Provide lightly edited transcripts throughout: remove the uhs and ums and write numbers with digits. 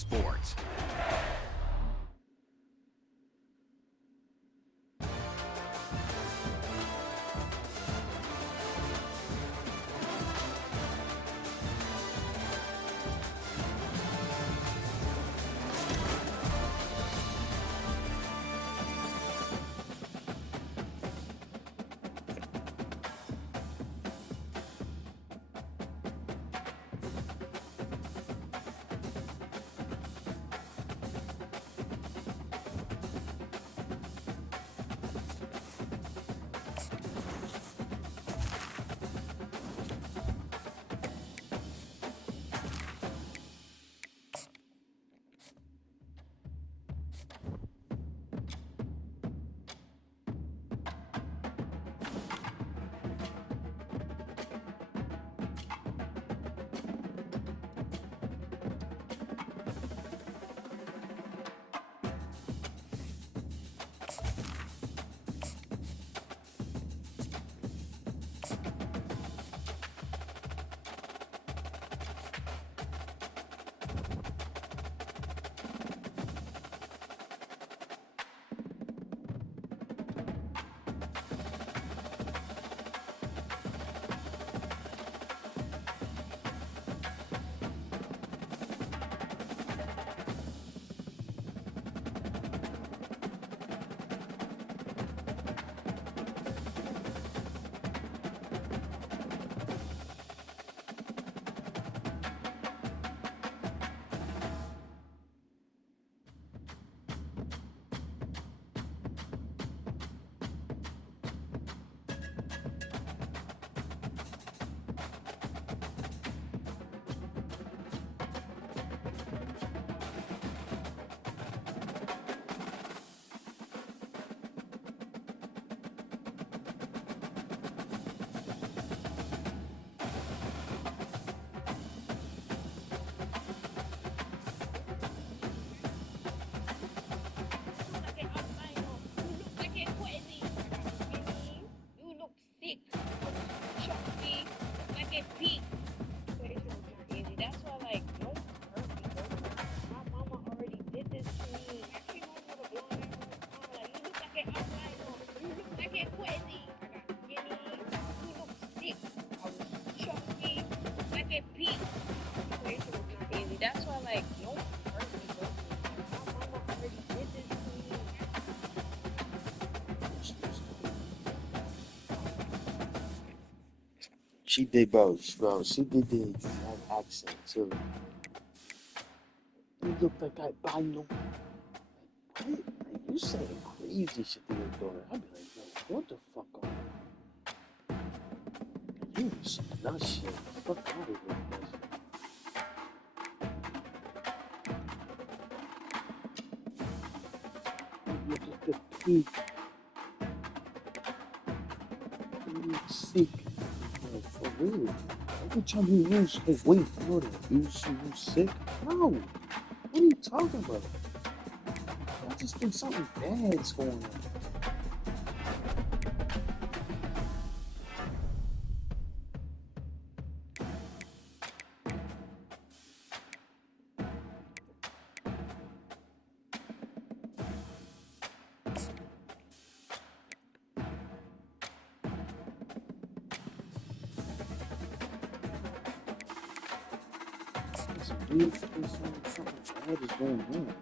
sports. She did both, bro. She did the exact accent too. You look like albino. What? Like, you saying crazy shit to your daughter. I'd be like, yo, what the fuck on? You some nut shit. Fuck out of here, guys. You're just a pig. You're sick. Like, for real. Every time you use, hey, wait, hold on. You sick? No. What are you talking about? I just think something bad's going on. It's weird. Something bad is going on.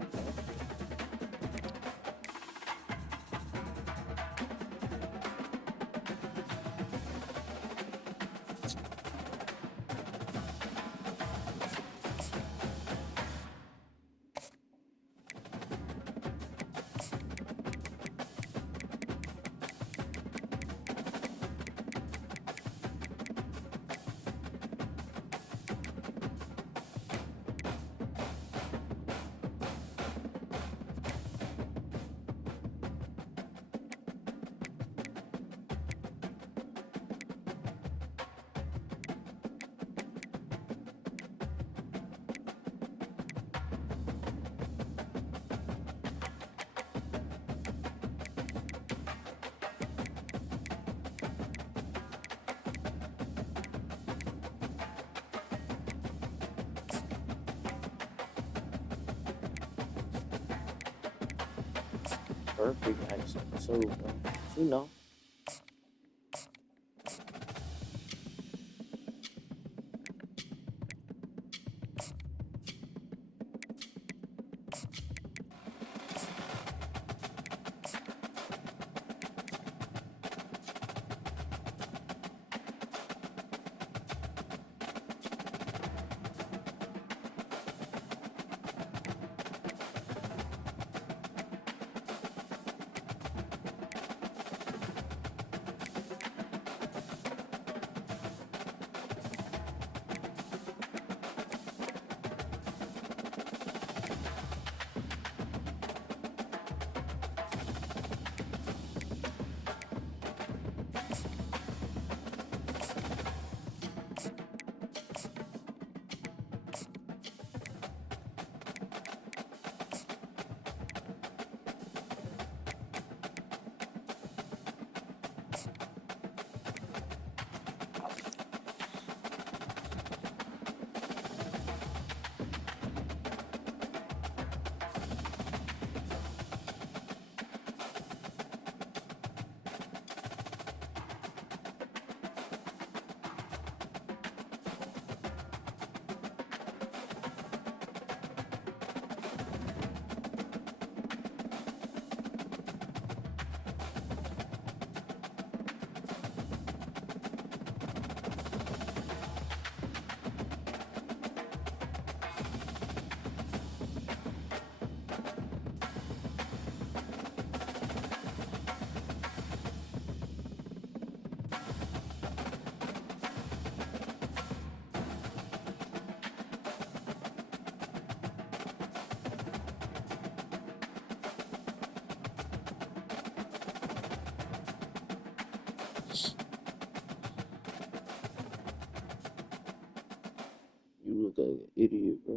perfect accent too, bro. You know. You look like an idiot, bro.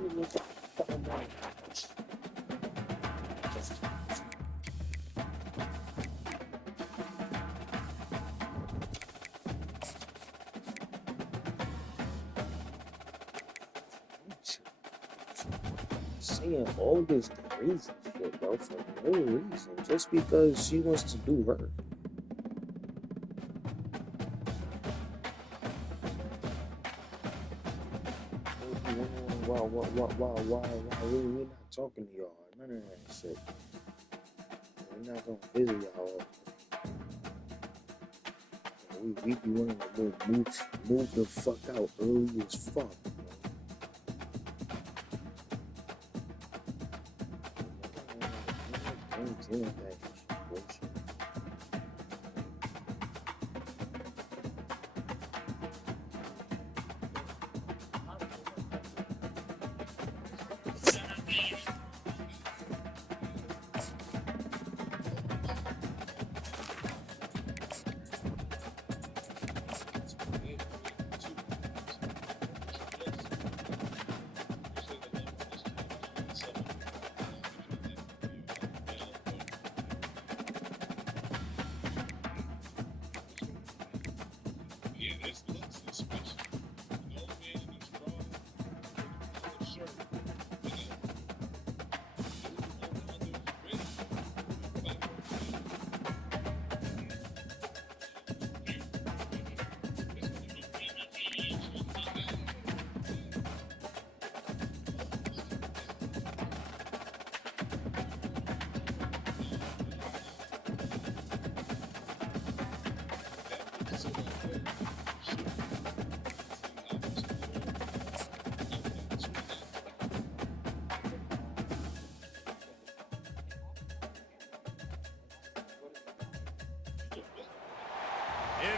You look like saying all this crazy shit, bro, for no reason, just because she wants to do her. Why, we're not talking to y'all, none of that shit. We're not gonna visit y'all. We be wanting to move the fuck out early as fuck. Can't deal with that bullshit.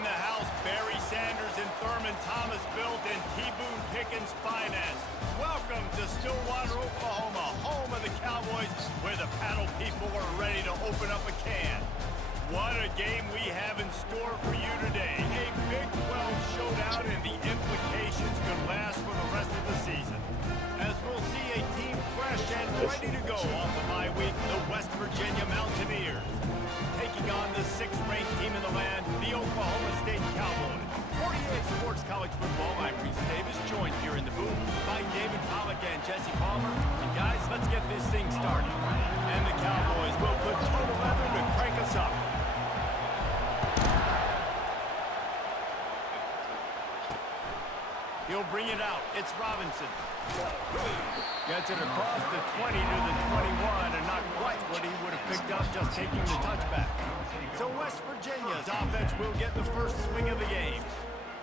in the house. Barry Sanders and Thurman Thomas built and T. Boone Pickens financed. Welcome to Stillwater, Oklahoma, home of the Cowboys, where the paddle people are ready to open up a can. What a game we have in store for you today. A Big 12 showdown, and the implications could last for the rest of the season. As we'll see a team fresh and ready to go off of bye week, the West Virginia Mountaineers. Taking on the 6th-ranked team in the land, the Oklahoma State Cowboys. 48 Sports College Football, I'm Reese Davis, joined here in the booth by David Pollack and Jesse Palmer. And guys, let's get this thing started. And the Cowboys will put total leather to crank us up. He'll bring it out. It's Robinson. Gets it across the 20 to the 21, and not quite what he would have picked up just taking the touchback. So West Virginia's offense will get the first swing of the game.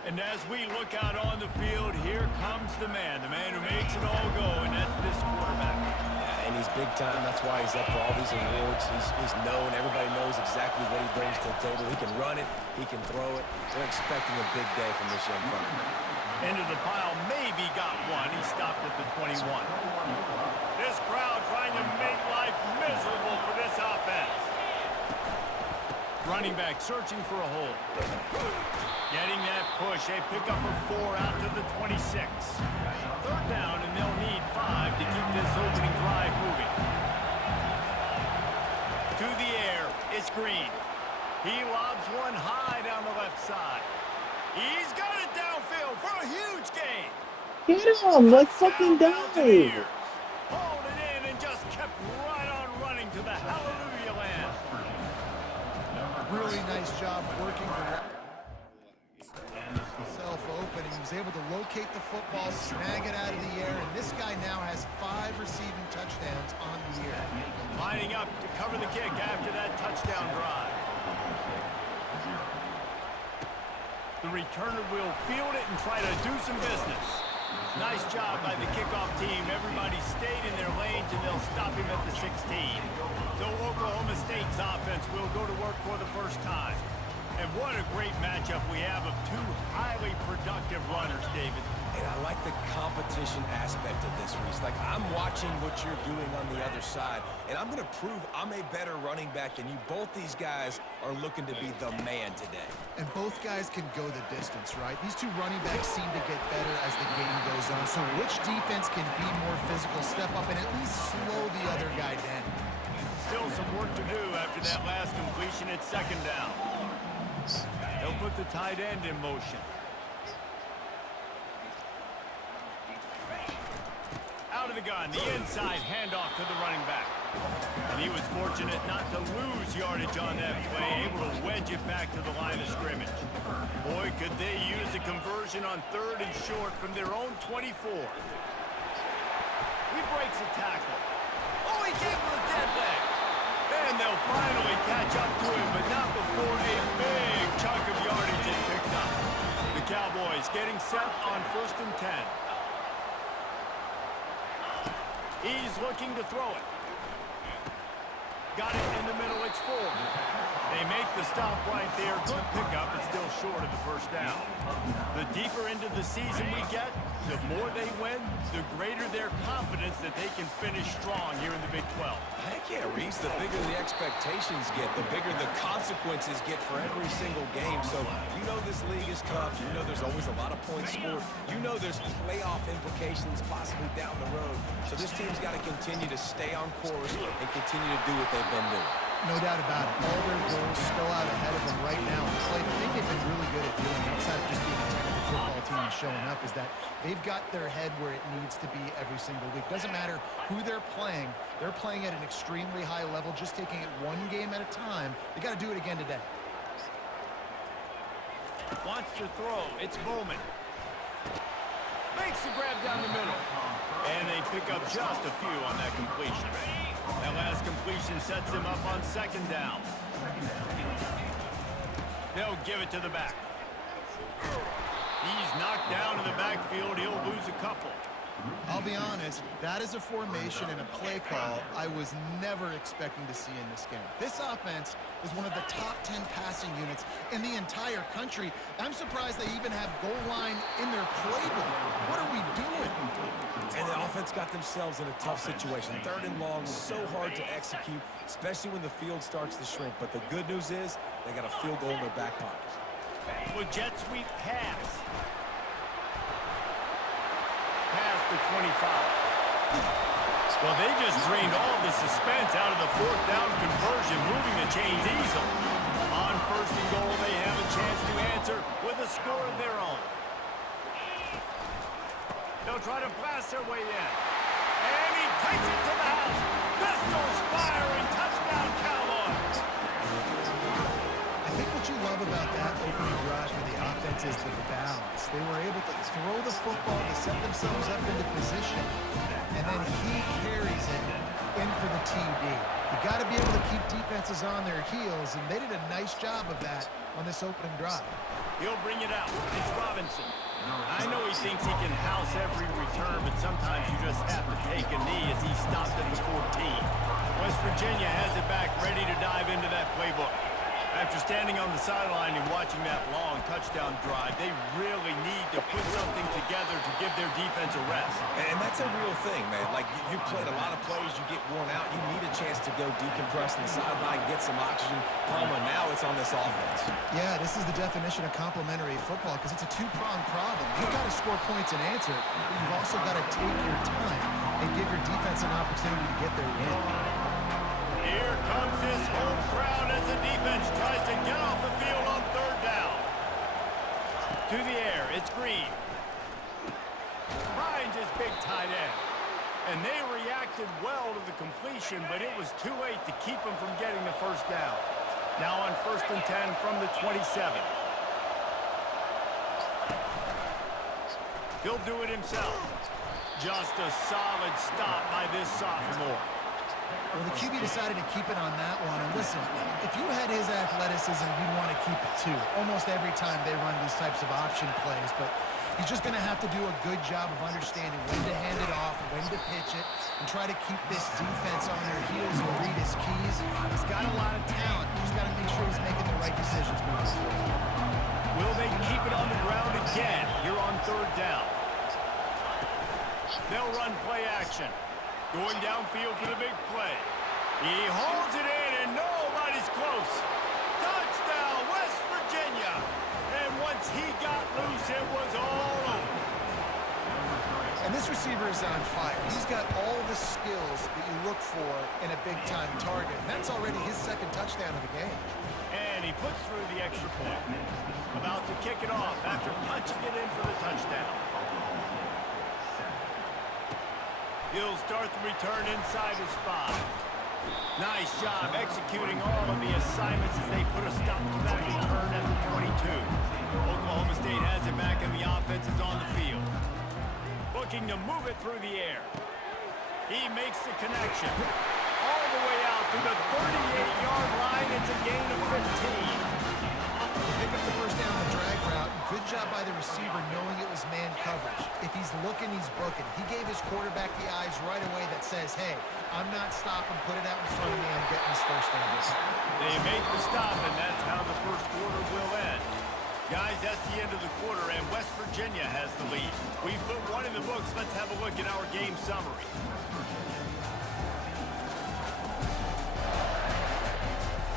And as we look out on the field, here comes the man who makes it all go, and that's this quarterback. And he's big time. That's why he's up for all these awards. He's known. Everybody knows exactly what he brings to the table. He can run it. He can throw it. They're expecting a big day from this young fella. Into the pile, maybe got one. He stopped at the 21. This crowd trying to make life miserable for this offense. Running back searching for a hole. Getting that push. A pickup of 4 out to the 26. 3rd down, and they'll need 5 to keep this opening drive moving. To the air, it's Green. He lobs one high down the left side. He's got it downfield for a huge gain. Get him, let's fucking dive. Hauled it in and just kept right on running to the hallelujah land. Really nice job working himself open. He was able to locate the football, snag it out of the air, and this guy now has 5 receiving touchdowns on the year. Lining up to cover the kick after that touchdown drive. The returner will field it and try to do some business. Nice job by the kickoff team. Everybody stayed in their lanes, and they'll stop him at the 16. So Oklahoma State's offense will go to work for the first time. And what a great matchup we have of 2 highly productive runners, David. And I like the competition aspect of this, Reese. Like, I'm watching what you're doing on the other side, and I'm going to prove I'm a better running back than you. Both these guys are looking to be the man today. And both guys can go the distance, right? These 2 running backs seem to get better as the game goes on. So which defense can be more physical, step up, and at least slow the other guy down? Still some work to do after that last completion at 2nd down. They'll put the tight end in motion. Out of the gun, the inside handoff to the running back. And he was fortunate not to lose yardage on that play, able to wedge it back to the line of scrimmage. Boy, could they use a conversion on 3rd and short from their own 24. He breaks a tackle. Oh, he gave him a dead leg. And they'll finally catch up to him, but not before a big chunk of yardage is picked up. The Cowboys getting set on 1st and 10. He's looking to throw it. Got it in the middle, it's 4. They make the stop right there. Good pickup, but still short of the 1st down. The deeper into the season we get, the more they win, the greater their confidence that they can finish strong here in the Big 12. Heck yeah, Reese. The bigger the expectations get, the bigger the consequences get for every single game. So you know this league is tough. You know there's always a lot of points scored. You know there's playoff implications possibly down the road. So this team's got to continue to stay on course and continue to do what they've been doing. No doubt about it. All their goals still out ahead of them right now. Clay, the thing they've been really good at doing, outside of just being a talented football team and showing up, is that they've got their head where it needs to be every single week. Doesn't matter who they're playing at an extremely high level, just taking it one game at a time. They got to do it again today. Wants to throw. It's Bowman. Makes the grab down the middle. And they pick up just a few on that completion. That last completion sets him up on 2nd down. They'll give it to the back. He's knocked down in the backfield. He'll lose a couple. I'll be honest, that is a formation and a play call I was never expecting to see in this game. This offense is one of the top 10 passing units in the entire country. I'm surprised they even have goal line in their playbook. What are we doing? And the offense got themselves in a tough situation. 3rd and long, so hard to execute, especially when the field starts to shrink. But the good news is they got a field goal in their back pocket. With jet sweep pass. Past the 25. Well, they just drained all the suspense out of the 4th down conversion, moving the chains easily. On 1st and goal, they have a chance to answer with a score of their own. They'll try to blast their way in. And he takes it to the house. Pistols firing. Touchdown, Cowboys. I think what you love about that opening drive for the offense is the balance. They were able to throw the football to set themselves up into position, and then he carries it in for the TD. You got to be able to keep defenses on their heels, and they did a nice job of that on this opening drive. He'll bring it out. It's Robinson. I know he thinks he can house every return, but sometimes you just have to take a knee as he stopped at the 14. West Virginia has it back, ready to dive into that playbook. After standing on the sideline and watching that long touchdown drive, they really need to put something together to give their defense a rest. And that's a real thing, man. Like, you played a lot of plays, you get worn out, you need a chance to go decompress on the sideline, get some oxygen. Palmer, now it's on this offense. Yeah, this is the definition of complementary football because it's a two-pronged problem. You've got to score points and answer, but you've also got to take your time and give your defense an opportunity to get their win. Here comes this home crowd as the defense tries to get off the field on 3rd down. To the air, it's Green. Finds his big tight end. And they reacted well to the completion, but it was too late to keep them from getting the 1st down. Now on 1st and 10 from the 27. He'll do it himself. Just a solid stop by this sophomore. Well, the QB decided to keep it on that one. And listen, if you had his athleticism, you'd want to keep it too. Almost every time they run these types of option plays. But he's just going to have to do a good job of understanding when to hand it off, when to pitch it, and try to keep this defense on their heels and read his keys. He's got a lot of talent. He's got to make sure he's making the right decisions moving forward. Will they keep it on the ground again here on 3rd down? They'll run play action. Going downfield for the big play. He holds it in, and nobody's close. Touchdown, West Virginia. And once he got loose, it was all over. And this receiver is on fire. He's got all the skills that you look for in a big-time target. And that's already his 2nd touchdown of the game. And he puts through the extra point. About to kick it off after punching it in for the touchdown. He'll start the return inside his 5. Nice job executing all of the assignments as they put a stop to that return at the 22. Oklahoma State has it back and the offense is on the field. Looking to move it through the air. He makes the connection. All the way out to the 38-yard line. It's a gain of 15. Pick up the 1st down on the drag route. Good job by the receiver knowing it was man coverage. If he's looking, he's booking. He gave his quarterback the eyes right away that says, hey, I'm not stopping. Put it out in front of me. I'm getting this 1st down. They make the stop, and that's how the 1st quarter will end. Guys, that's the end of the quarter, and West Virginia has the lead. We've put one in the books. Let's have a look at our game summary.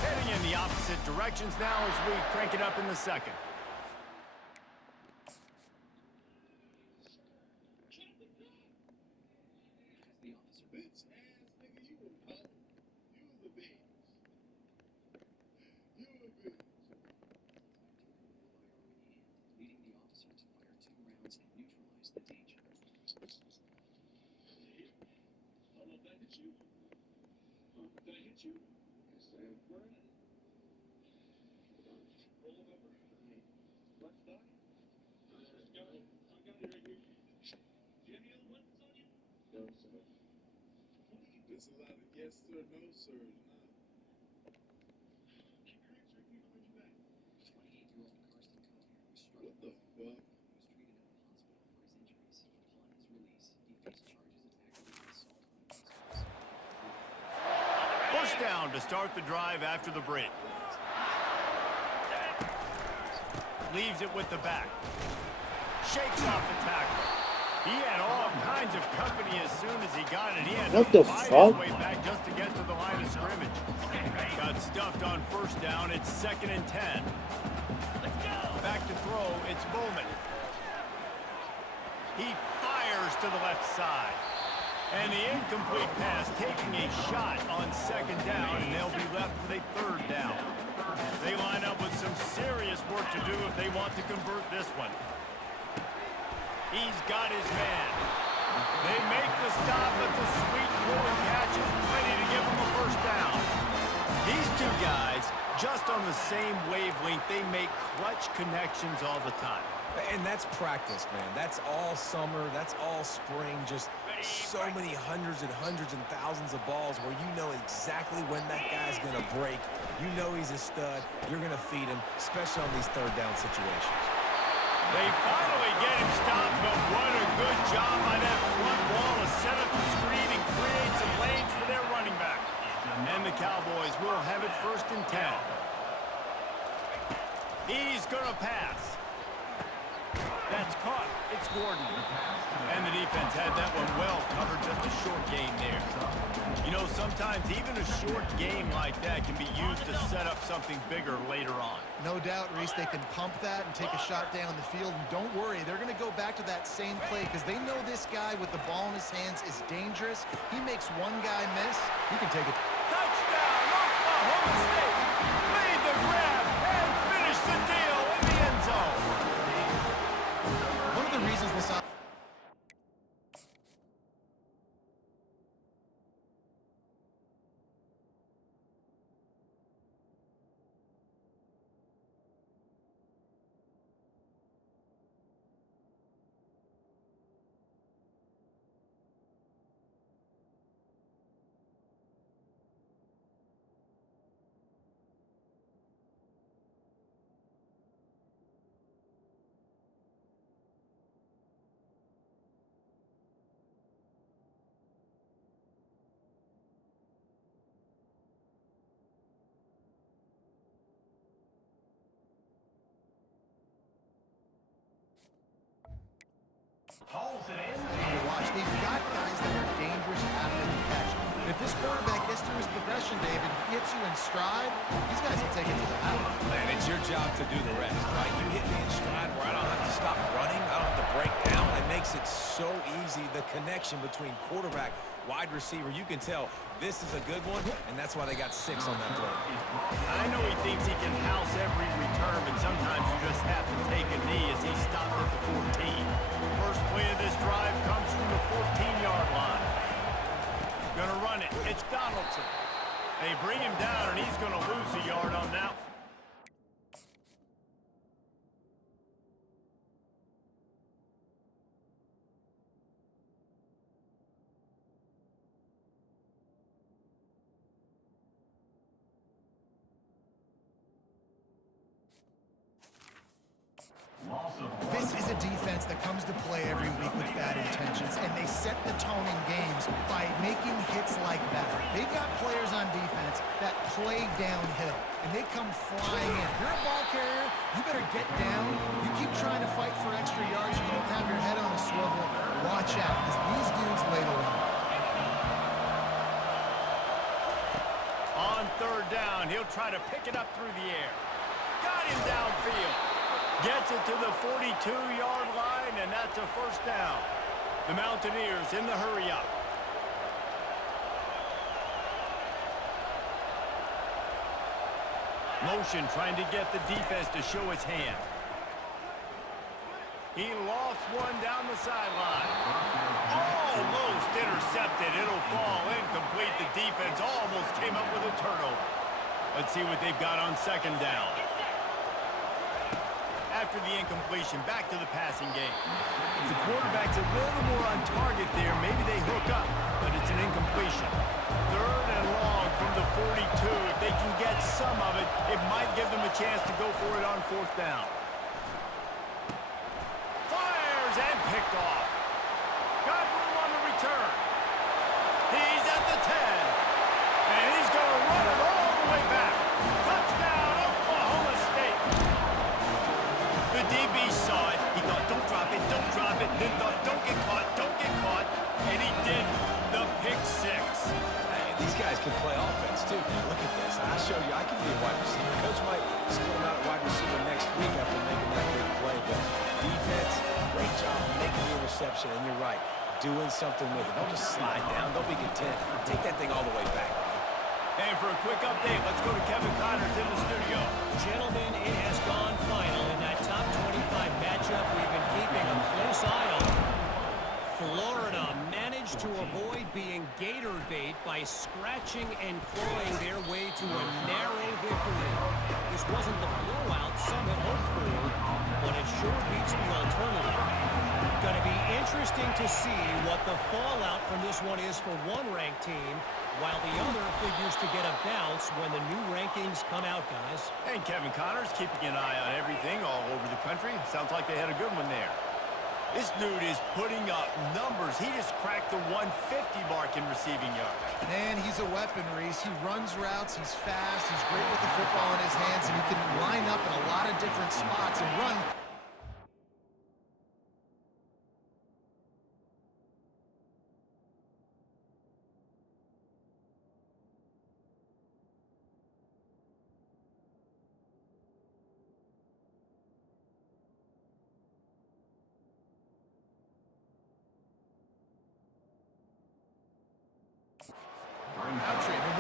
Heading in the opposite directions now as we crank it up in the 2nd. This is either yes sir, no sir, now. 28-year-old Karsten Collier was struck. What the fuck? He was treated at the hospital for his injuries. Upon his release, he down to start the drive after the break. Leaves it with the back. Shakes off the tackle. He had all kinds of company as soon as he got it. He had What to the fight fuck? his way back just to get to the line of scrimmage. Got stuffed on first down. It's 2nd and 10. Back to throw. It's Bowman. He fires to the left side. And the incomplete pass taking a shot on 2nd down, and they'll be left with a 3rd down. They line up with some serious work to do if they want to convert this one. He's got his man. They make the stop, but the sweet rolling catch is ready to give him a 1st down. These two guys, just on the same wavelength, they make clutch connections all the time. And that's practice, man. That's all summer. That's all spring. Just so many hundreds and thousands of balls where you know exactly when that guy's going to break. You know he's a stud. You're going to feed him, especially on these 3rd down situations. They finally get him stopped, but what a good job by that front wall to set up the screen and create some lanes for their running back. And the Cowboys will have it 1st and 10. He's going to pass. That's caught. It's Gordon. And the defense had that one well covered, just a short gain there. You know, sometimes even a short game like that can be used to set up something bigger later on. No doubt, Reese, they can pump that and take a shot down the field. And don't worry, they're going to go back to that same play because they know this guy with the ball in his hands is dangerous. He makes one guy miss, he can take it. Touchdown, Oklahoma State! Made the grab and finished the deal in the end zone. One of the reasons this watch, they've got guys that are dangerous after the catch. If this quarterback gets through his progression, David, hits you in stride, these guys will take it to the house. And it's your job to do the rest, right? You hit me in stride where I don't have to stop running. I don't have to break down. It makes it so easy, the connection between quarterback, wide receiver. You can tell this is a good one, and that's why they got 6 on that play. I know he thinks he can house every return, but sometimes you just have to take a knee as he stopped at the 14. First play of this drive comes from the 14-yard line. Gonna run it. It's Donaldson. They bring him down, and he's gonna lose a yard on that. This is a defense that comes to play every week with bad intentions, and they set the tone in games by making hits like that. They've got players on defense that play downhill, and they come flying in. If you're a ball carrier, you better get down. You keep trying to fight for extra yards, you don't have your head on a swivel. Watch out, because these dudes lay the run. On 3rd down, he'll try to pick it up through the air. Got him downfield. Gets it to the 42-yard line, and that's a 1st down. The Mountaineers in the hurry-up. Motion trying to get the defense to show his hand. He lofts one down the sideline. Almost intercepted. It'll fall incomplete. The defense almost came up with a turnover. Let's see what they've got on 2nd down. After the incompletion, back to the passing game. If the quarterback's a little more on target there, maybe they hook up, but it's an incompletion. 3rd and long from the 42. If they can get some of it, it might give them a chance to go for it on 4th down. Fires and picked off. Got room on the return. He's at the 10. And he's going to run can play offense, too. Now, look at this. I showed you I can be a wide receiver. Coach might split him out at wide receiver next week after making that big play. But defense, great job making the interception. And you're right, doing something with it. Don't just slide down. Don't be content. Take that thing all the way back. And for a quick update, let's go to Kevin Connors in the studio. Gentlemen, it has gone final in that top 25 matchup we've been keeping a close eye on. Florida managed to avoid being Gator bait by scratching and clawing their way to a narrow victory. This wasn't the blowout some had hoped for, but it sure beats the alternative. Going to be interesting to see what the fallout from this one is for one ranked team, while the other figures to get a bounce when the new rankings come out, guys. And Kevin Connors keeping an eye on everything all over the country. Sounds like they had a good one there. This dude is putting up numbers. He just cracked the 150 mark in receiving yards. Man, he's a weapon, Reese. He runs routes, he's fast, he's great with the football in his hands, and he can line up in a lot of different spots and run.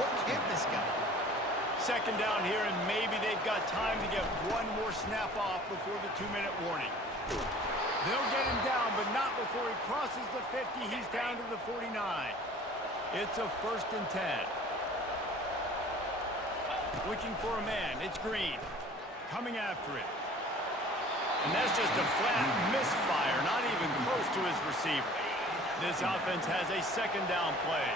What can't this guy do? Second down here, and maybe they've got time to get one more snap off before the 2-minute warning. They'll get him down, but not before he crosses the 50. He's down to the 49. It's a 1st and 10. Looking for a man. It's Green. Coming after it. And that's just a flat misfire, not even close to his receiver. This offense has a 2nd down play.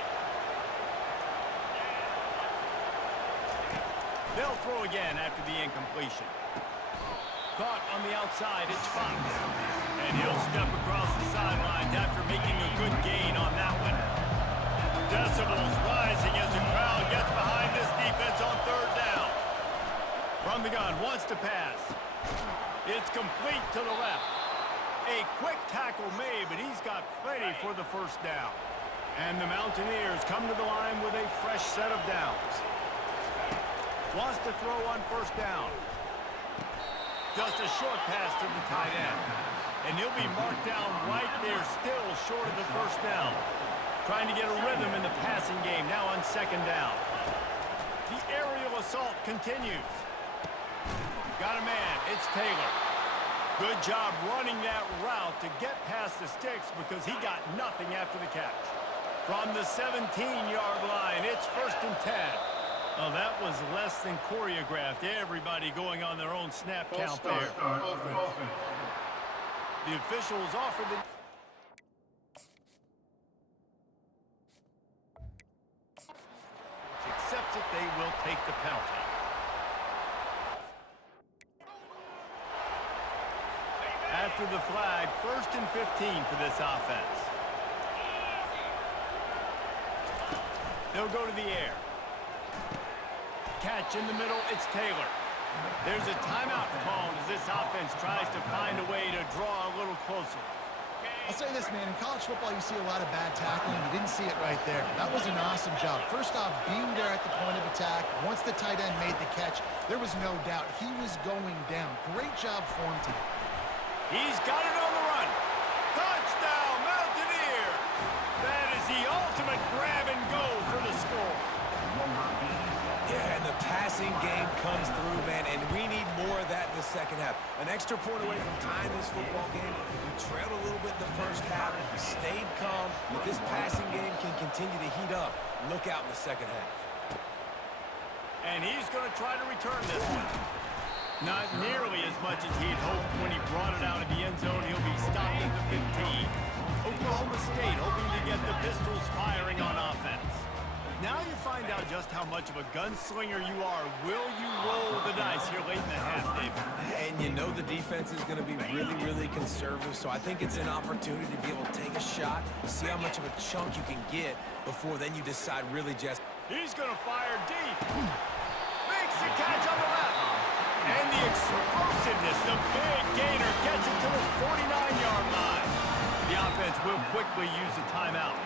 They'll throw again after the incompletion. Caught on the outside, it's Fox. And he'll step across the sidelines after making a good gain on that one. Decibels rising as the crowd gets behind this defense on 3rd down. From the gun, wants to pass. It's complete to the left. A quick tackle made, but he's got plenty for the 1st down. And the Mountaineers come to the line with a fresh set of downs. Wants to throw on 1st down. Just a short pass to the tight end. And he'll be marked down right there, still short of the 1st down. Trying to get a rhythm in the passing game, now on 2nd down. The aerial assault continues. Got a man, it's Taylor. Good job running that route to get past the sticks because he got nothing after the catch. From the 17-yard line, it's 1st and 10. Oh, that was less than choreographed. Everybody going on their own snap count there. The officials offered the... Accepts it, they will take the penalty. After the flag, 1st and 15 for this offense. They'll go to the air. Catch in the middle, it's Taylor. There's a timeout called as this offense tries to find a way to draw a little closer. I'll say this, man. In college football, you see a lot of bad tackling. You didn't see it right there. That was an awesome job. First off, being there at the point of attack. Once the tight end made the catch, there was no doubt he was going down. Great job for him today. He's got it on the run. Touchdown, Mountaineers! That is the ultimate grab and go for the score. Yeah, and the passing game comes through, man, and we need more of that in the 2nd half. An extra point away from tying this football game. We trailed a little bit in the 1st half, stayed calm. If this passing game can continue to heat up, look out in the 2nd half. And he's going to try to return this one. Not nearly as much as he'd hoped when he brought it out of the end zone. He'll be stopped at the 15. Oklahoma State hoping to get the Pistols firing on offense. Now you find out just how much of a gunslinger you are. Will you roll the dice here late in the half, David? And you know the defense is going to be really, really conservative, so I think it's an opportunity to be able to take a shot, see how much of a chunk you can get before then you decide really just... He's going to fire deep. Makes the catch on the left. And the explosiveness, the big gainer gets it to the 49-yard line. The offense will quickly use the timeout.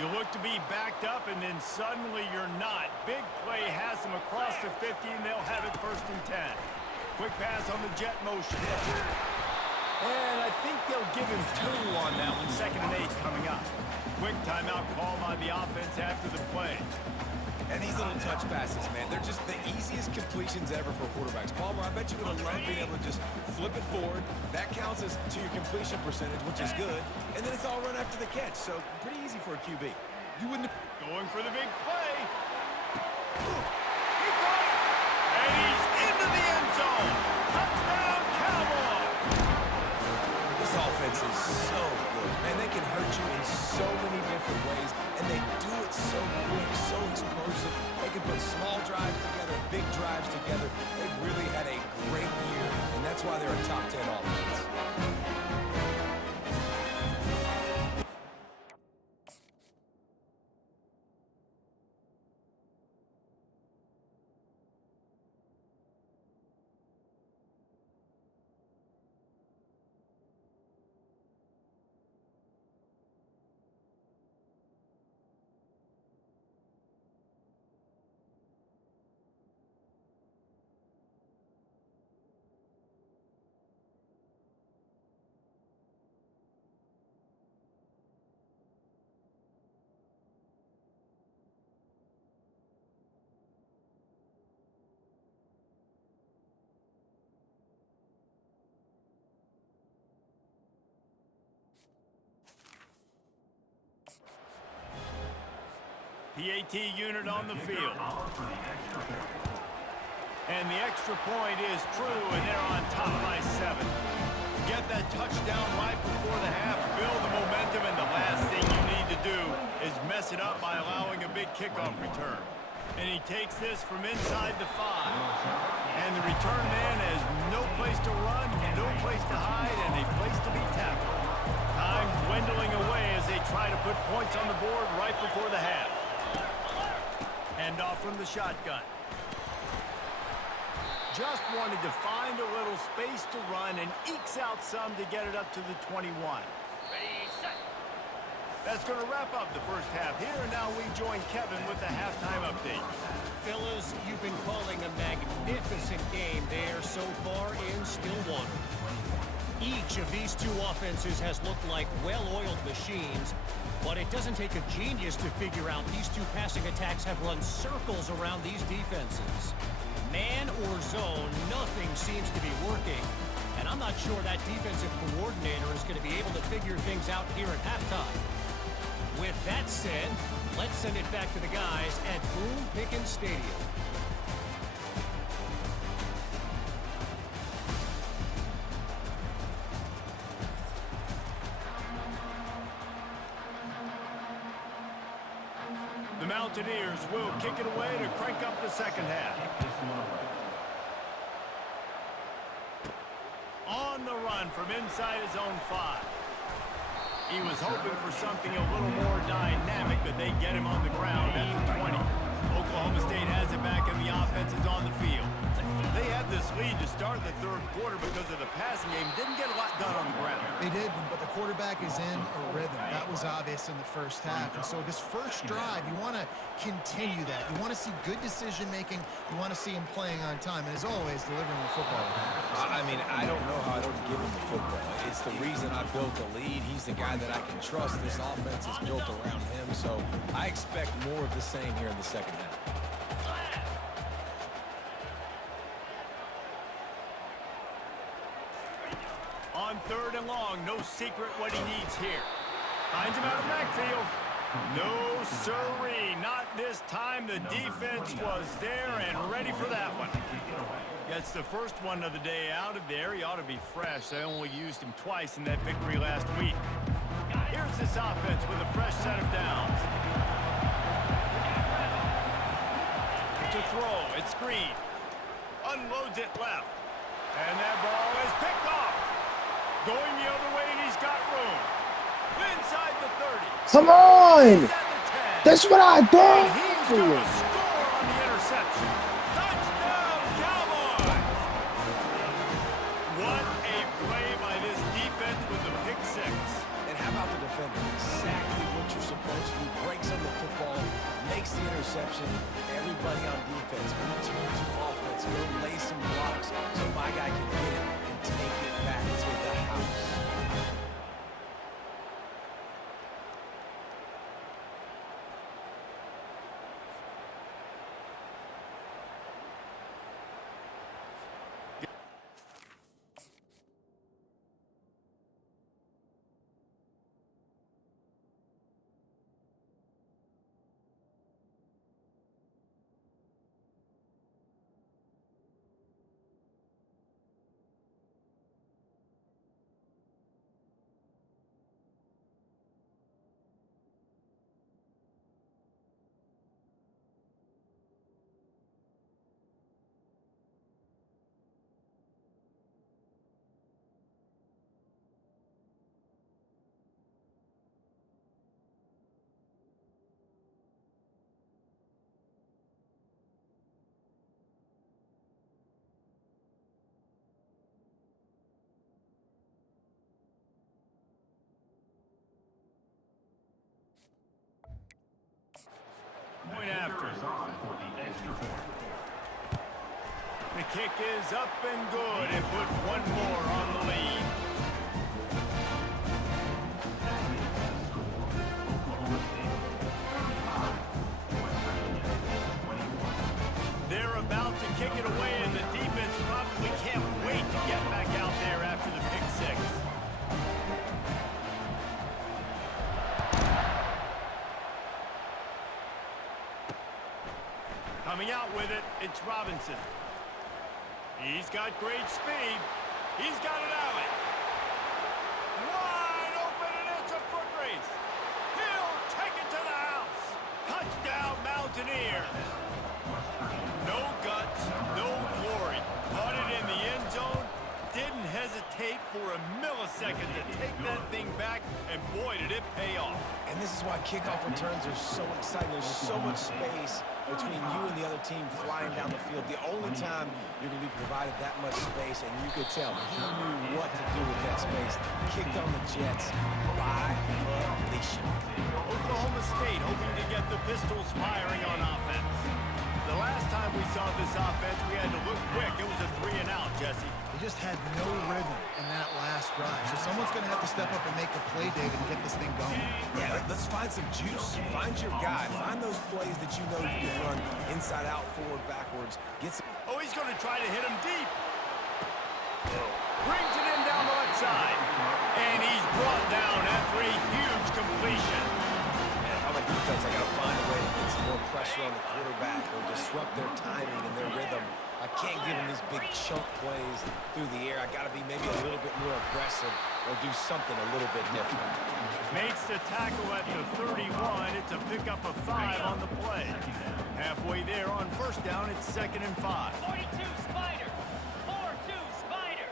You look to be backed up, and then suddenly you're not. Big play has them across the 50, and they'll have it 1st and 10. Quick pass on the jet motion. And I think they'll give him 2 on that one. 2nd and 8 coming up. Quick timeout call by the offense after the play. And these little touch passes, man, they're just the easiest completions ever for quarterbacks. Palmer, I bet you would have loved being able to just flip it forward. That counts as to your completion percentage, which is good. And then it's all run after the catch, so pretty easy for a QB. You wouldn't have... Going for the big play. He caught it. And he's into the end zone. Touchdown, Cowboys. This offense is so good, man. They can hurt you in so many different ways, and they do it so quick, so explosive. They can put small drives together, big drives together. They've really had a great year, and that's why they're a top 10 offense. PAT unit on the field. And the extra point is true, and they're on top by 7. Get that touchdown right before the half, build the momentum, and the last thing you need to do is mess it up by allowing a big kickoff return. And he takes this from inside the 5. And the return man has no place to run, no place to hide, and a place to be tackled. Time dwindling away as they try to put points on the board right before the half. Hand off from the shotgun. Just wanted to find a little space to run and ekes out some to get it up to the 21. Ready, set. That's going to wrap up the first half here, and now we join Kevin with the halftime update. Fellas, you've been calling a magnificent game there so far in Stillwater. Each of these 2 offenses has looked like well-oiled machines, but it doesn't take a genius to figure out these 2 passing attacks have run circles around these defenses. Man or zone, nothing seems to be working, and I'm not sure that defensive coordinator is going to be able to figure things out here at halftime. With that said, let's send it back to the guys at Boone Pickens Stadium. The Mountaineers will kick it away to crank up the second half. On the run from inside his own 5. He was hoping for something a little more dynamic, but they get him on the ground at the 20. Oklahoma State has it back, and the offense is on the field. They had this lead to start the 3rd quarter because of the passing game. Didn't get a lot done on the ground. They did, but the quarterback is in a rhythm. That was obvious in the first half. And so this first drive, you want to continue that. You want to see good decision-making. You want to see him playing on time. And as always, delivering the football. I mean, I don't know how I don't give him the football. It's the reason I built the lead. He's the guy that I can trust. This offense is built around him. So I expect more of the same here in the second half. On 3rd and long, no secret what he needs here. Finds him out of the backfield. No, sirree, not this time. The defense was there and ready for that one. Gets the first one of the day out of there. He ought to be fresh. They only used him twice in that victory last week. Here's this offense with a fresh set of downs. To throw, it's Green. Unloads it left. And that ball is picked off. Going the other way, and he's got room. Inside the 30. Come on! He's at the 10. That's what I And did! he's going to score on the interception. Touchdown, Cowboys! What a play by this defense with the pick 6. And how about the defender? Exactly what you're supposed to do. Break interception. Everybody on defense, we turn to offense. Go lay some blocks so my guy can get it and take it back to the house. Point after. The kick is up and good and put one more on the lead. They're about to kick it away, and the defense probably can't wait to get back out there after the pick six. Coming out with it, it's Robinson. He's got great speed. He's got an alley. Wide open, and it's a foot race. He'll take it to the house. Touchdown, Mountaineers. No guts, no glory. Caught it in the end zone. Didn't hesitate for a millisecond to take that thing back, and boy, did it pay off. And this is why kickoff returns are so exciting. There's so much space between you and the other team flying down the field. The only time you're going to be provided that much space, and you could tell he knew what to do with that space. Kicked on the Jets by Felicia. Oklahoma State hoping to get the Pistols firing on offense. The last time we saw this offense, we had to look quick. It was a 3-and-out, Jesse. They just had no rhythm in that last drive. So someone's going to have to step up and make a play, David, and get this thing going. Yeah, let's find some juice. Find your guy. Find those plays that you know you can run inside out, forward, backwards. Get some. Oh, he's going to try to hit him deep. Brings it in down the left side. And he's brought down after a huge completion. Man, if I'm a defense, I got to find a way to get some more pressure on the quarterback or disrupt their timing and their rhythm. I can't give them these big chunk plays through the air. I got to be maybe a little bit more aggressive or do something a little bit different. Makes the tackle at the 31. It's a pickup of 5 on the play. Halfway there on first down, it's 2nd and 5. 42 Spider. 4-2 Spider.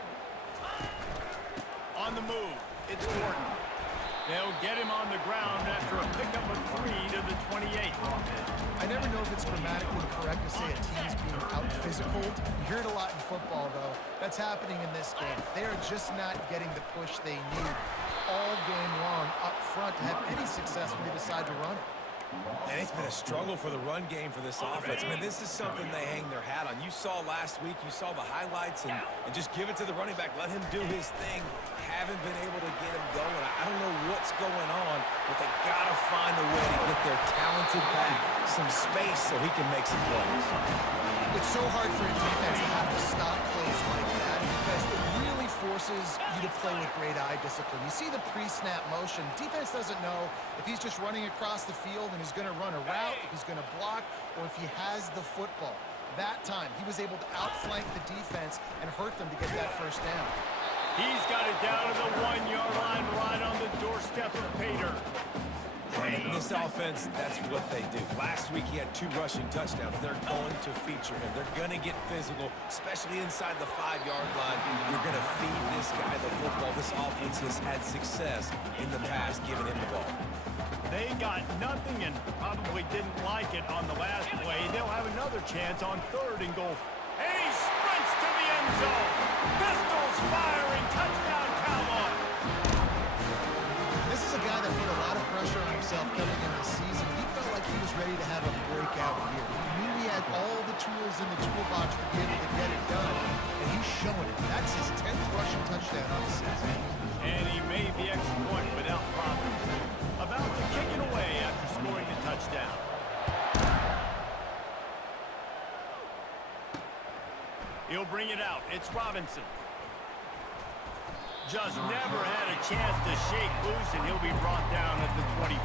On the move, it's Gordon. They'll get him on the ground after a pickup of 3 to the 28. I never know if it's grammatically correct to say a team's being out-physical. You hear it a lot in football, though. That's happening in this game. They are just not getting the push they need all game long up front to have any success when they decide to run it. And it's been a struggle for the run game for this offense. Man, this is something they hang their hat on. You saw last week, you saw the highlights, and just give it to the running back. Let him do his thing. Haven't been able to get him going. I don't know what's going on, but they got to find a way to get their talented back some space so he can make some plays. It's so hard for a defense to have to stop plays like that because it really forces you to play with great eye discipline. You see the pre-snap motion. Defense doesn't know if he's just running across the field and he's going to run a route, if he's going to block, or if he has the football. That time, he was able to outflank the defense and hurt them to get that first down. He's got it down to the 1-yard line right on the doorstep of Pater. In this offense, that's what they do. Last week, he had 2 rushing touchdowns. They're going to feature him. They're going to get physical, especially inside the 5-yard line. You're going to feed this guy the football. This offense has had success in the past giving him the ball. They got nothing and probably didn't like it on the last play. They'll have another chance on 3rd and goal. And he sprints to the end zone. Pistols firing. Touchdown, Cowboys. This is a guy that put a lot of pressure on himself coming into the season. He felt like he was ready to have a breakout tools in the toolbox to be able to get it done, and he's showing it. That's his 10th rushing touchdown on the season. And he made the extra point without problem. About to kick it away after scoring the touchdown. He'll bring it out. It's Robinson. Just never had a chance to shake loose, and he'll be brought down at the 24.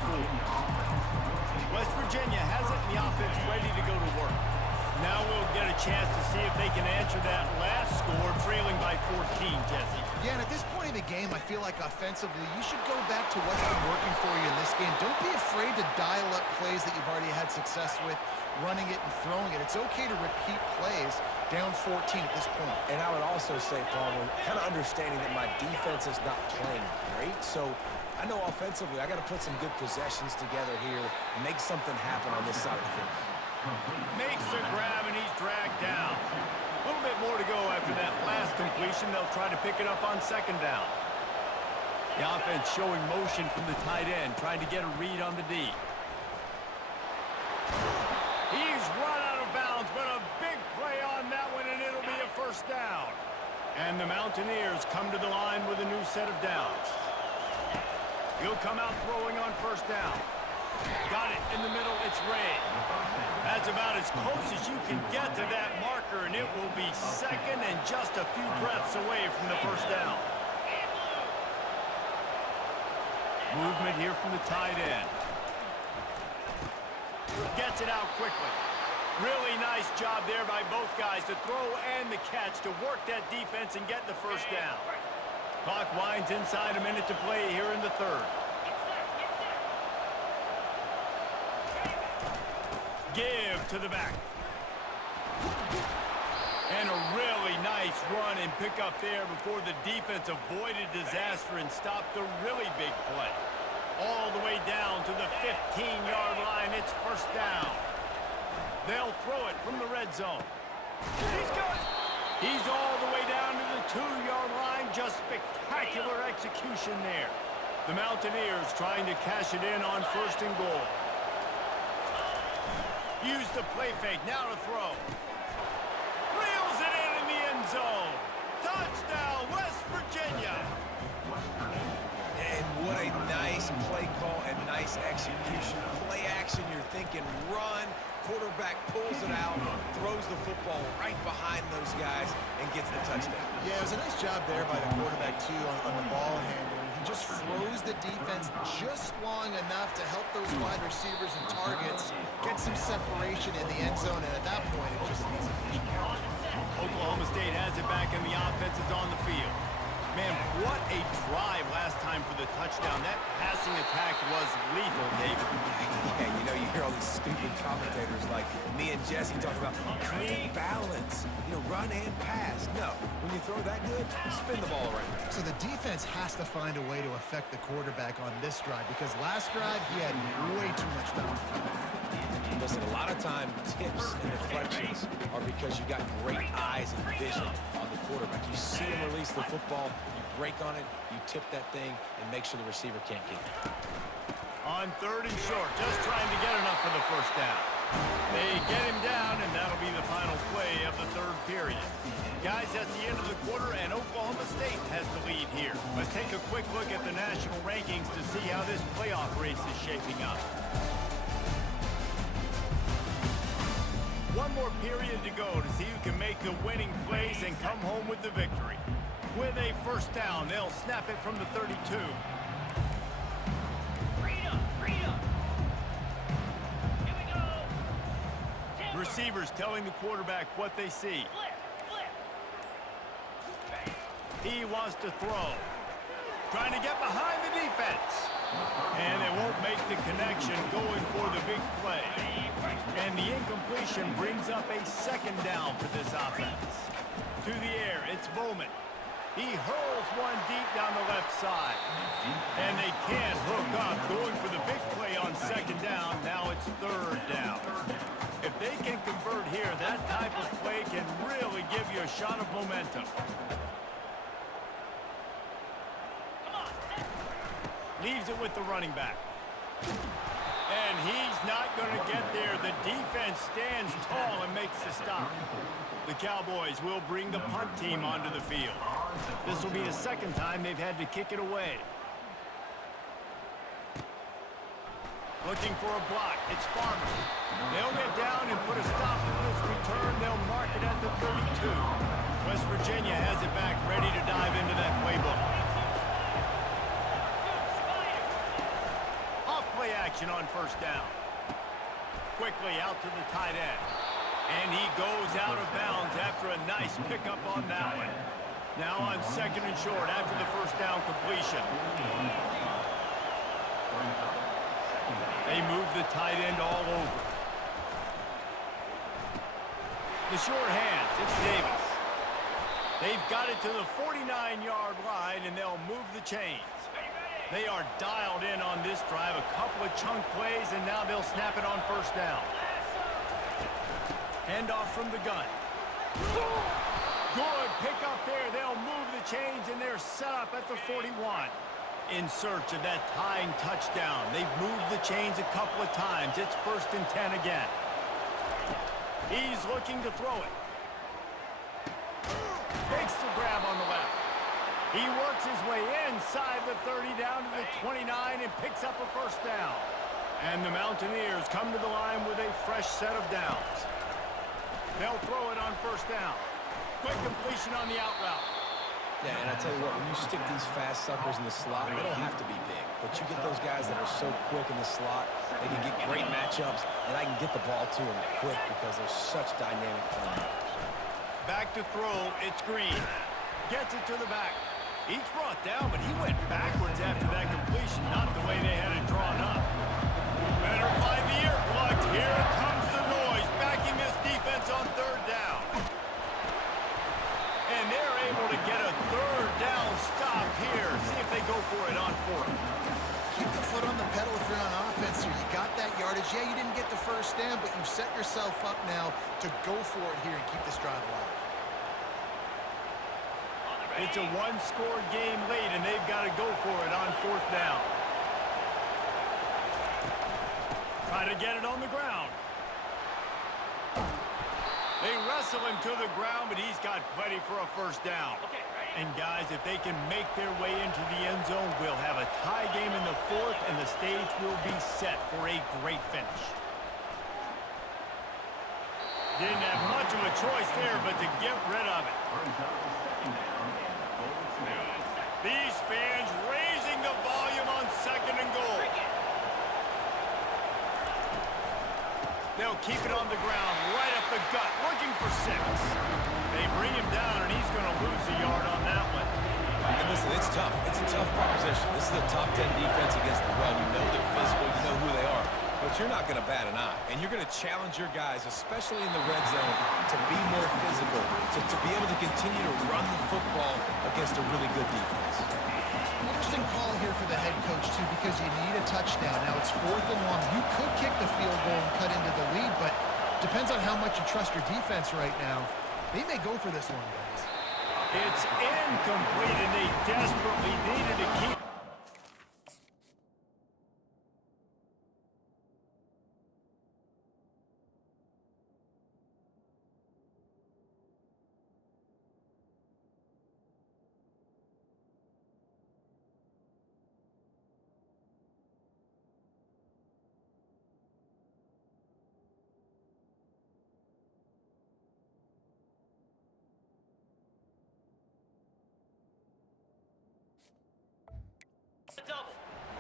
West Virginia has it, and the offense ready to go to work. Now we'll get a chance to see if they can answer that last score, trailing by 14, Jesse. Yeah, and at this point in the game, I feel like offensively, you should go back to what's been working for you in this game. Don't be afraid to dial up plays that you've already had success with, running it and throwing it. It's okay to repeat plays down 14 at this point. And I would also say, Palmer, kind of understanding that my defense is not playing great, so I know offensively I got to put some good possessions together here, make something happen on this side of the football. Makes the grab, and he's dragged down. A little bit more to go after that last completion. They'll try to pick it up on second down. The offense showing motion from the tight end, trying to get a read on the D. He's run out of bounds, but a big play on that one, and it'll be a first down. And the Mountaineers come to the line with a new set of downs. He'll come out throwing on first down. Got it in the middle. It's Ray. That's about as close as you can get to that marker, and it will be second and just a few breaths away from the first down. Movement here from the tight end. Gets it out quickly. Really nice job there by both guys to throw and the catch to work that defense and get the first down. Clock winds inside, a minute to play here in the third. Give to the back. And a really nice run and pick up there before the defense avoided disaster and stopped the really big play. All the way down to the 15-yard line. It's first down. They'll throw it from the red zone. He's got it. He's all the way down to the 2-yard line. Just spectacular execution there. The Mountaineers trying to cash it in on first and goal. Use the play fake, now to throw. Reels it in the end zone. Touchdown, West Virginia. And what a nice play call and nice execution. Play action, you're thinking run. Quarterback pulls it out, throws the football right behind those guys, and gets the touchdown. Yeah, it was a nice job there by the quarterback, too, on the ball handling. He just froze the defense just long enough to help those wide receivers and targets get some separation in the end zone, and at that point, it was just an easy catch. Oklahoma State has it back, and the offense is on the field. Man, what a drive last time for the touchdown. That passing attack was lethal, David. Yeah, you know, you hear all these stupid commentators like me and Jesse talking about create balance, you know, run and pass. No, when you throw that good, spin the ball around. So the defense has to find a way to affect the quarterback on this drive, because last drive, he had way too much time. Listen, a lot of time, tips and deflections are because you got great eyes and vision on the quarterback. You see him release the football, you break on it, you tip that thing, and make sure the receiver can't get it. On third and short, just trying to get enough for the first down. They get him down, and that'll be the final play of the third period. Guys, that's the end of the quarter, and Oklahoma State has the lead here. Let's take a quick look at the national rankings to see how this playoff race is shaping up. One more period to go to see who can make the winning plays and come home with the victory. With a first down, they'll snap it from the 32. Receivers telling the quarterback what they see. He wants to throw. Trying to get behind the defense. And they won't make the connection, going for the big play. And the incompletion brings up a second down for this offense. To the air, it's Bowman. He hurls one deep down the left side. And they can't hook up, going for the big play on second down. Now it's third down. If they can convert here, that type of play can really give you a shot of momentum. Leaves it with the running back. And he's not going to get there. The defense stands tall and makes the stop. The Cowboys will bring the punt team onto the field. This will be the second time they've had to kick it away. Looking for a block. It's Farmer. They'll get down and put a stop to this return. They'll mark it at the 32. West Virginia has it back, ready to dive into that playbook. Off-play action on first down. Quickly out to the tight end. And he goes out of bounds after a nice pickup on that one. Now on second and short after the first down completion. They move the tight end all over. The short hands, it's Davis. They've got it to the 49-yard line, and they'll move the chains. They are dialed in on this drive, a couple of chunk plays, and now they'll snap it on first down. Handoff from the gun. Good pick up there. They'll move the chains, and they're set up at the 41. In search of that tying touchdown. They've moved the chains a couple of times. It's 1st and 10 again. He's looking to throw it. Makes the grab on the left. He works his way inside the 30 down to the 29 and picks up a first down. And the Mountaineers come to the line with a fresh set of downs. They'll throw it on first down. Quick completion on the out route. Yeah, and I tell you what, when you stick these fast suckers in the slot, they don't have to be big. But you get those guys that are so quick in the slot, they can get great matchups, and I can get the ball to them quick because they're such dynamic playmakers. Back to throw, it's Green. Gets it to the back. He's brought down, but he went backwards after that completion, not the way they had it drawn up. Better find the earplugs. Here comes the noise, backing this defense on third down. And they're able to get a third down stop here. See if they go for it on fourth. Keep the foot on the pedal if you're on offense here. You got that yardage. Yeah, you didn't get the first down, but you've set yourself up now to go for it here and keep this drive alive. It's a one-score game late, and they've got to go for it on fourth down. Try to get it on the ground. They wrestle him to the ground, but he's got plenty for a first down. And guys, if they can make their way into the end zone, we'll have a tie game in the fourth, and the stage will be set for a great finish. Didn't have much of a choice there, but to get rid of it. These fans raising the volume on second and goal. They'll keep it on the ground, right up the gut, looking for 6. They bring him down, and he's going to lose a yard on that one. And listen, it's tough. It's a tough proposition. This is a top 10 defense against the run. You know they're physical. You know who they are. But you're not going to bat an eye. And you're going to challenge your guys, especially in the red zone, to be more physical, to be able to continue to run the football against a really good defense. Interesting call here for the head coach, too, because you need a touchdown. Now it's 4th and 1. You could kick the field goal and cut into the lead, but depends on how much you trust your defense right now. They may go for this one, guys. It's incomplete, and they desperately needed to keep.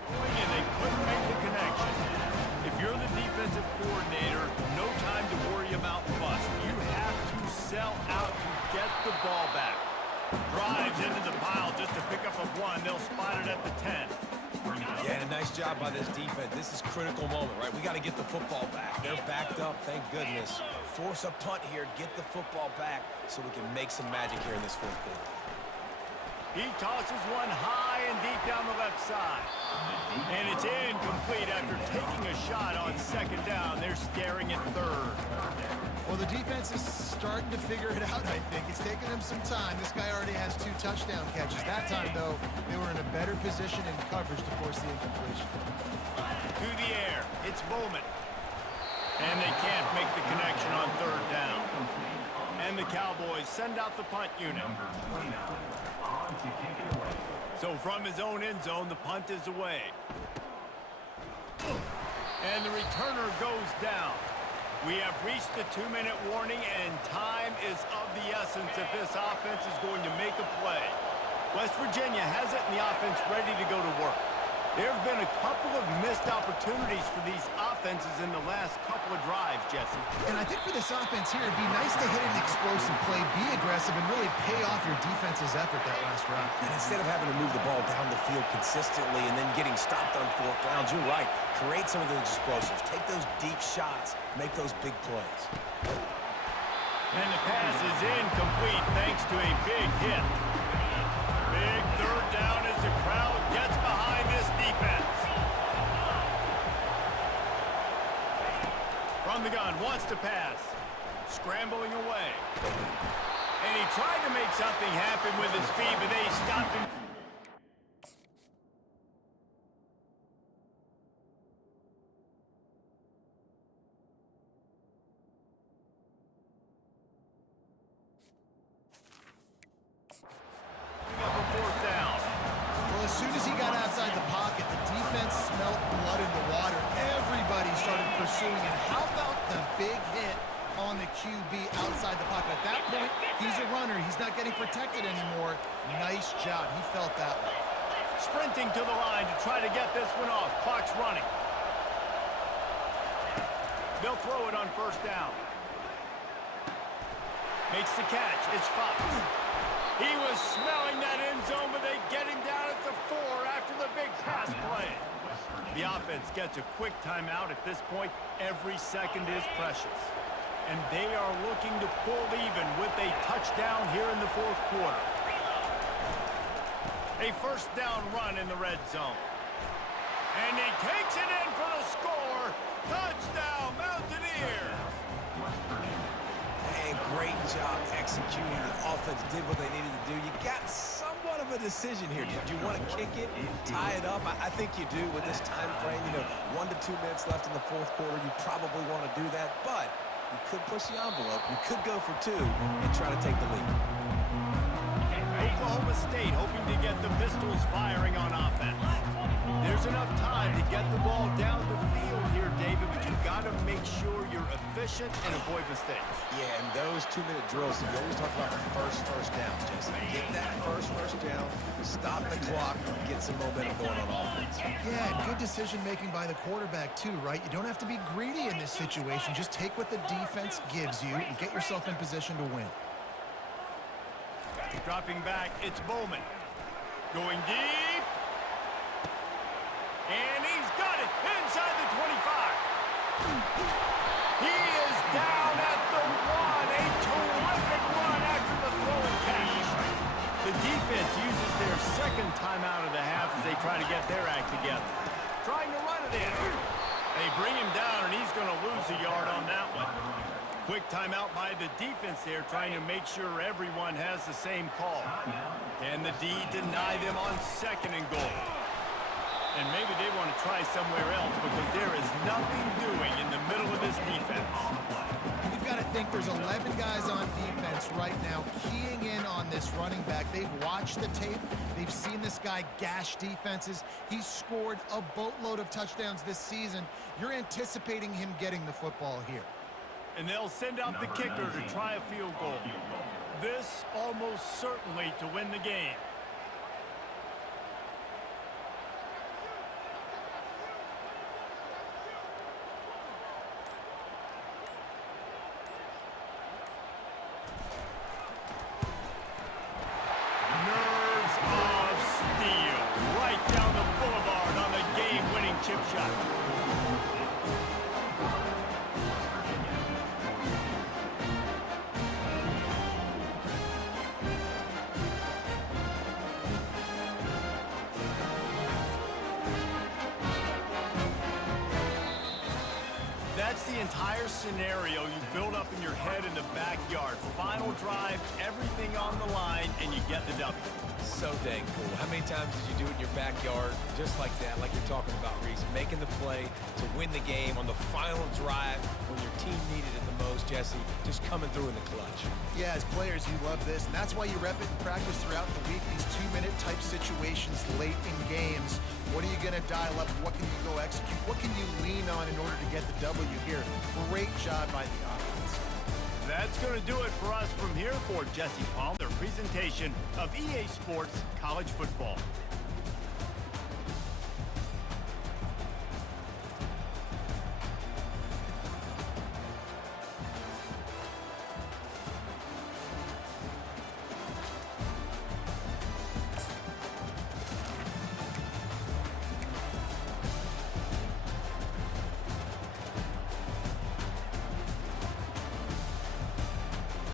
And they couldn't make the connection. If you're the defensive coordinator, no time to worry about bust. You have to sell out to get the ball back. Drives into the pile just to pick up a 1. They'll spot it at the 10. Yeah, and a nice job by this defense. This is a critical moment, right? We got to get the football back. They're backed up, thank goodness. Force a punt here, get the football back so we can make some magic here in this fourth quarter. He tosses one high and deep down the left side. And it's incomplete after taking a shot on second down. They're staring at third. Well, the defense is starting to figure it out, I think. It's taken them some time. This guy already has 2 touchdown catches. That time, though, they were in a better position in coverage to force the incompletion. To the air. It's Bowman. And they can't make the connection on third down. And the Cowboys send out the punt unit. So from his own end zone, the punt is away. And the returner goes down. We have reached the 2-minute warning, and time is of the essence if this offense is going to make a play. West Virginia has it, and the offense ready to go to work. There have been a couple of missed opportunities for these offenses in the last couple of drives, Jesse. And I think for this offense here, it'd be nice to hit an explosive play, be aggressive, and really pay off your defense's effort that last drive. And instead of having to move the ball down the field consistently and then getting stopped on fourth downs, you're right. Create some of those explosives. Take those deep shots. Make those big plays. And the pass is incomplete thanks to a big hit. Big third down as the crowd gets behind this defense. From the gun, wants to pass. Scrambling away. And he tried to make something happen with his feet, but they stopped him. As soon as he got outside the pocket, the defense smelled blood in the water. Everybody started pursuing, and how about the big hit on the QB outside the pocket? At that point, he's a runner. He's not getting protected anymore. Nice job. He felt that one. Sprinting to the line to try to get this one off. Clock's running. They'll throw it on first down. Makes the catch. It's Fox. He was smelling that end zone, but they get him down at the 4 after the big pass play. The offense gets a quick timeout at this point. Every second is precious. And they are looking to pull even with a touchdown here in the fourth quarter. A first down run in the red zone. And he takes it in for the score. Touchdown, Mountaineers! And great job executing. The offense did what they needed to do. You got somewhat of a decision here. Did you want to kick it, tie it up? I think you do with this time frame. 1 to 2 minutes left in the fourth quarter. You probably want to do that, but you could push the envelope. You could go for 2 and try to take the lead. Oklahoma State hoping to get the Pistols firing on offense. There's enough time to get the ball down the field here, David, but you've got to make sure you're efficient and avoid mistakes. Yeah, and those 2-minute drills, you always talk about the first down, Jesse. Get that first down, stop the clock, get some momentum going on offense. Yeah, and good decision-making by the quarterback, too, right? You don't have to be greedy in this situation. Just take what the defense gives you and get yourself in position to win. Dropping back, it's Bowman. Going deep. And he's got it inside the 25. He is down at the 1. A terrific run after the throw and catch. The defense uses their second timeout of the half as they try to get their act together. Trying to run it in. They bring him down, and he's going to lose a yard on that one. Quick timeout by the defense there, trying to make sure everyone has the same call. Can the D deny them on 2nd and goal? And maybe they want to try somewhere else because there is nothing doing in the middle of this defense. You've got to think there's 11 guys on defense right now keying in on this running back. They've watched the tape. They've seen this guy gash defenses. He's scored a boatload of touchdowns this season. You're anticipating him getting the football here. And they'll send out the kicker to try a field goal. This almost certainly to win the game. Nerves of steel. Right down the boulevard on the game-winning chip shot. That's the entire scenario you build up in your head in the backyard. Final drive, everything on the line, and you get the W. So dang cool. How many times did you do it in your backyard just like that, like you're talking about, Reese? Making the play to win the game on the final drive when your team needed it the most, Jesse, just coming through in the clutch. Yeah, as players, you love this, and that's why you rep it in practice throughout the week, these 2-minute type situations late in games. What are you going to dial up? What can you go execute? What can you lean on in order to get the W here? Great job by the offense. That's going to do it for us from here for Jesse Palm, their presentation of EA Sports College Football.